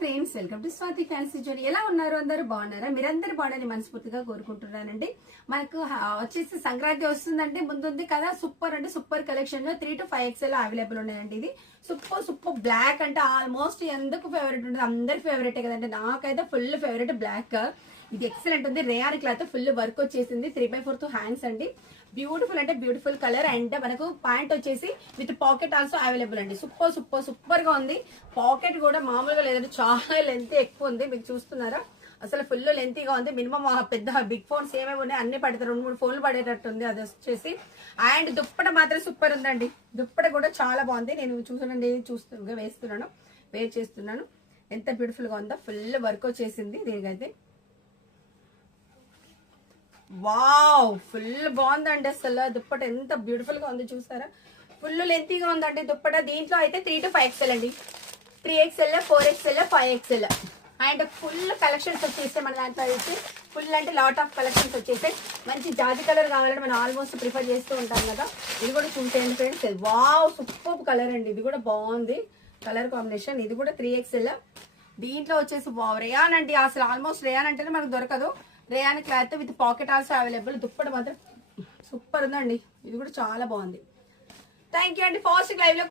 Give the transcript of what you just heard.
Friends, welcome to Swathi fancy zone. ఎలా ఉన్నారు? అందరూ బాగున్నారా? మీరందరూ బాగున్నారని మనస్ఫూర్తిగా కోరుకుంటున్నానండి. మనకు వచ్చేసి సంక్రాంతి వస్తుందంటే ముందుంది కదా, సూపర్ అంటే సూపర్ కలెక్షన్ లో 3 to 5 XL అవైలబుల్ ఉన్నాయండి. ఇది సూపర్ సూపర్ బ్లాక్ అంటే ఆల్మోస్ట్ ఎందుకు ఫేవరెట్ ఉంటుంది, అందరి ఫేవరెట్ కదండి. నాకైతే ఫుల్ ఫేవరెట్ బ్లాక్. ఇది ఎక్సలెంట్ ఉంది. రేయాన్ క్లాత్ ఫుల్ వర్క్ వచ్చేసింది. 3/4 హ్యాండ్స్ అండి. బ్యూటిఫుల్ అంటే బ్యూటిఫుల్ కలర్. అండ్ మనకు ప్యాంట్ వచ్చేసి విత్ పాకెట్ ఆల్సో అవైలబుల్ అండి. సూపర్ సూపర్ సూపర్ గా ఉంది. పాకెట్ కూడా మామూలుగా లేదంటే చాలా లెంత్ ఎక్కువ ఉంది. మీకు చూస్తున్నారా, అసలు ఫుల్ లెంతీగా ఉంది. మినిమం పెద్ద బిగ్ ఫోన్స్ ఏమేమి ఉన్నాయి అన్ని పడతారు, 2-3 ఫోన్లు పడేటట్టు ఉంది. అది వచ్చేసి అండ్ దుప్పట మాత్రం సూపర్ ఉందండి. దుప్పట కూడా చాలా బాగుంది. నేను చూసానండి, వేస్తున్నాను, వేర్ చేస్తున్నాను. ఎంత బ్యూటిఫుల్ గా ఉందో. ఫుల్ వర్క్ వచ్చేసింది దీనికైతే. వావ్, ఫుల్ బాగుందండి. అసలు దుప్పట ఎంత బ్యూటిఫుల్ గా ఉంది చూసారా. ఫుల్ లెంతీగా ఉందండి దుప్పట. దీంట్లో అయితే 3 to 5 XL అండి. 3XL, 4XL, 5XL. And full collections వచ్చేస్తే మన దాంట్లో అయితే ఫుల్ అంటే లాట్ ఆఫ్ కలెక్షన్స్ వచ్చేసాయి. మంచి జాతి కలర్ కావాలంటే మనం ఆల్మోస్ట్ ప్రిఫర్ చేస్తూ ఉంటాం కదా. ఇది కూడా చూసేయండి ఫ్రెండ్స్. వావ్, సూపర్ కలర్ అండి. ఇది కూడా బాగుంది కలర్ కాంబినేషన్. ఇది కూడా 3XL. దీంట్లో వచ్చేసి రేయాన్ అండి. అసలు ఆల్మోస్ట్ రేయాన్ అంటేనే మనకు దొరకదు. Rayon cloth with pocket also available. Dupatta మాత్రం సూపర్ ఉందండి. ఇది కూడా చాలా బాగుంది. థ్యాంక్ యూ అండి. ఫాస్ట్ లైవ్ లో